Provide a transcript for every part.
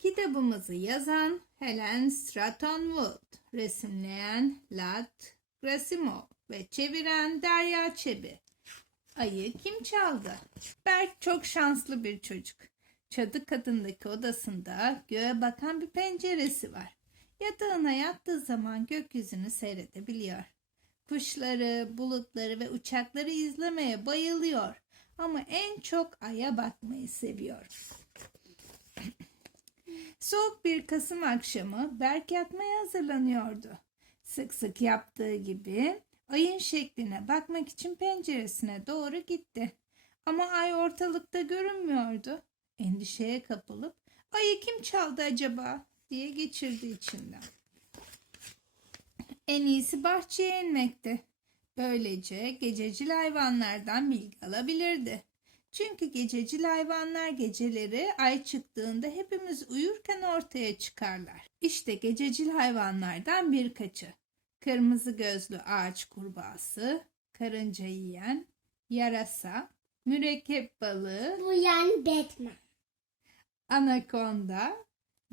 Kitabımızı yazan Helen Stratton Wood, resimleyen Lat Grasimov ve çeviren Derya Çebi. Ayı kim çaldı? Berk çok şanslı bir çocuk. Çadı katındaki odasında göğe bakan bir penceresi var. Yatağına yattığı zaman gökyüzünü seyredebiliyor. Kuşları, bulutları ve uçakları izlemeye bayılıyor. Ama en çok aya bakmayı seviyor. Soğuk bir Kasım akşamı Berk yatmaya hazırlanıyordu. Sık sık yaptığı gibi ayın şekline bakmak için penceresine doğru gitti. Ama ay ortalıkta görünmüyordu. Endişeye kapılıp ayı kim çaldı acaba diye geçirdi içinden. En iyisi bahçeye inmekti. Böylece gececil hayvanlardan bilgi alabilirdi. Çünkü gececil hayvanlar geceleri ay çıktığında hepimiz uyurken ortaya çıkarlar. İşte gececil hayvanlardan birkaçı. Kırmızı gözlü ağaç kurbağası, karınca yiyen, yarasa, mürekkep balığı, Bu yani Batman. anakonda,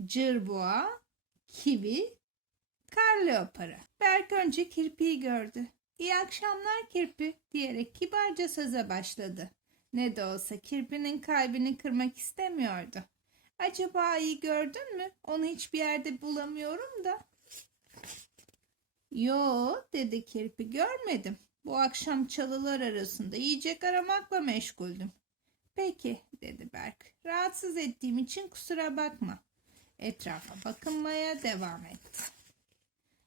cırboğa, kivi, kar leoparı. Berk önce kirpiyi gördü. İyi akşamlar kirpi diyerek kibarca söze başladı. Ne de olsa kirpinin kalbini kırmak istemiyordu. Acaba ayı gördün mü? Onu hiçbir yerde bulamıyorum da. Yo dedi kirpi görmedim. Bu akşam çalılar arasında yiyecek aramakla meşguldüm. Peki dedi Berk. Rahatsız ettiğim için kusura bakma. Etrafa bakınmaya devam etti.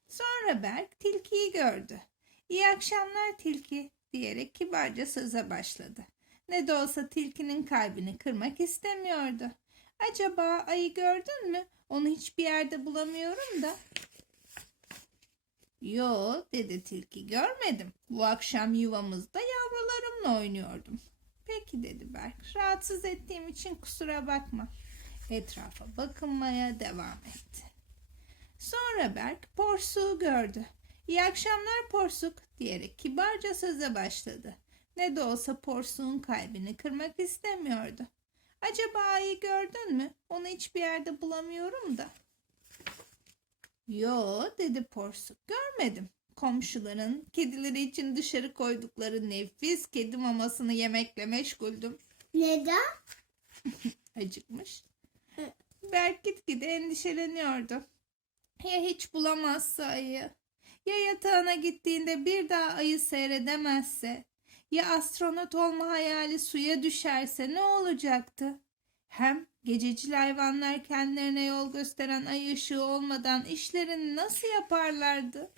Sonra Berk tilkiyi gördü. İyi akşamlar tilki diyerek kibarca söze başladı. Ne de olsa tilkinin kalbini kırmak istemiyordu. Acaba ayı gördün mü? Onu hiçbir yerde bulamıyorum da. Yo dedi tilki görmedim. Bu akşam yuvamızda yavrularımla oynuyordum. Peki dedi Berk. Rahatsız ettiğim için kusura bakma. Etrafa bakınmaya devam etti. Sonra Berk porsuğu gördü. İyi akşamlar porsuk diyerek kibarca söze başladı. Ne de olsa porsuğun kalbini kırmak istemiyordu. Acaba ayı gördün mü? Onu hiçbir yerde bulamıyorum da. Yo dedi porsuk görmedim. Komşuların kedileri için dışarı koydukları nefis kedi mamasını yemekle meşguldüm. Neden? Acıkmış. Berk gitgide endişeleniyordu. Ya hiç bulamazsa ayı? Ya yatağına gittiğinde bir daha ayı seyredemezse? Ya astronot olma hayali suya düşerse ne olacaktı? Hem gececil hayvanlar kendilerine yol gösteren ay ışığı olmadan işlerini nasıl yaparlardı?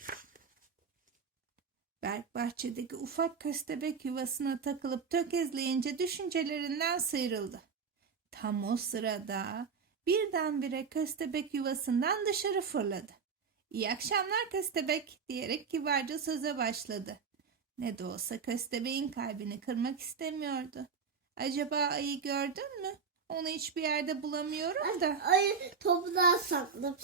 Berk bahçedeki ufak köstebek yuvasına takılıp tökezleyince düşüncelerinden sıyrıldı. Tam o sırada birdenbire köstebek yuvasından dışarı fırladı. İyi akşamlar köstebek diyerek kibarca söze başladı. Ne de olsa köstebeğin kalbini kırmak istemiyordu. Acaba ayı gördün mü? Onu hiçbir yerde bulamıyorum da. Ayı toprağa saklıp.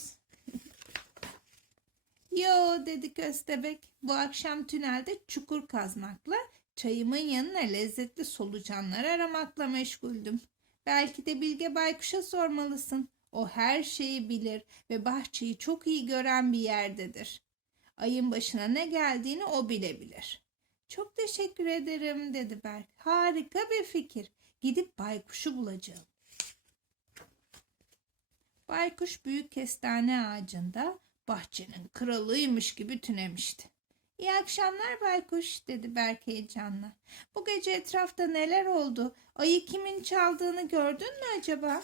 Yo dedi köstebek. Bu akşam tünelde çukur kazmakla çayımın yanına lezzetli solucanlar aramakla meşguldüm. Belki de Bilge Baykuş'a sormalısın. O her şeyi bilir ve bahçeyi çok iyi gören bir yerdedir. Ayın başına ne geldiğini o bilebilir. Çok teşekkür ederim dedi Berk. Harika bir fikir. Gidip baykuşu bulacağım. Baykuş büyük kestane ağacında bahçenin kralıymış gibi tünemişti. İyi akşamlar Baykuş dedi Berk heyecanla. Bu gece etrafta neler oldu? Ayı kimin çaldığını gördün mü acaba?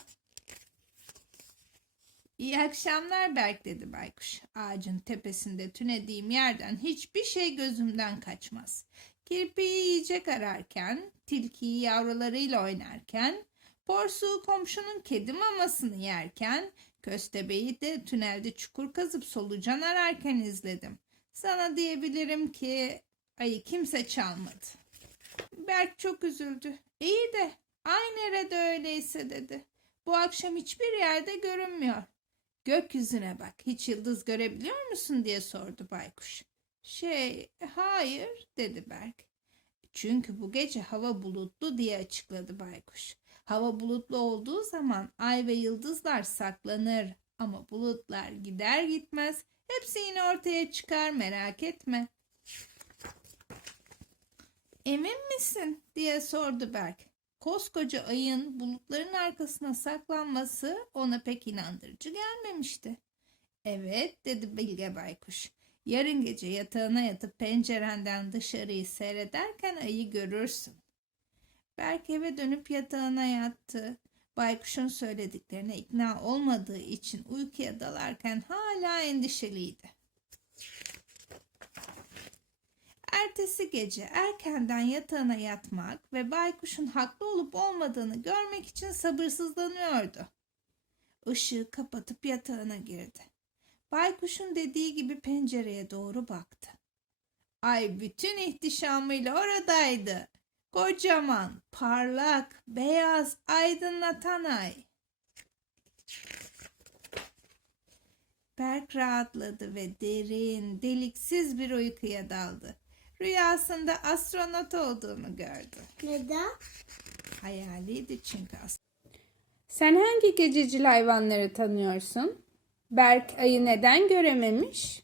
İyi akşamlar Berk dedi Baykuş. Ağacın tepesinde tünediğim yerden hiçbir şey gözümden kaçmaz. Kirpiyi yiyecek ararken, tilkiyi yavrularıyla oynarken, porsuğu komşunun kedi mamasını yerken, köstebeği de tünelde çukur kazıp solucan ararken izledim. Sana diyebilirim ki ayı kimse çalmadı. Berk çok üzüldü. İyi de ay nerede öyleyse dedi. Bu akşam hiçbir yerde görünmüyor. Gökyüzüne bak hiç yıldız görebiliyor musun diye sordu baykuş. Şey hayır dedi Berk. Çünkü bu gece hava bulutlu diye açıkladı baykuş. Hava bulutlu olduğu zaman ay ve yıldızlar saklanır. Ama bulutlar gider gitmez hepsi yine ortaya çıkar merak etme. Emin misin? diye sordu Berk. Koskoca ayın bulutların arkasına saklanması ona pek inandırıcı gelmemişti. Evet dedi Bilge Baykuş. Yarın gece yatağına yatıp pencerenden dışarıyı seyrederken ayı görürsün. Berk eve dönüp yatağına yattı. Baykuş'un söylediklerine ikna olmadığı için uykuya dalarken hala endişeliydi. Ertesi gece erkenden yatağına yatmak ve baykuşun haklı olup olmadığını görmek için sabırsızlanıyordu. Işığı kapatıp yatağına girdi. Baykuşun dediği gibi pencereye doğru baktı. Ay bütün ihtişamıyla oradaydı. Kocaman, parlak, beyaz, aydınlatan ay. Berk rahatladı ve derin, deliksiz bir uykuya daldı. Rüyasında astronot olduğunu gördü. Neden? Hayaliydi çünkü Sen hangi gececil hayvanları tanıyorsun? Berk ayı neden görememiş?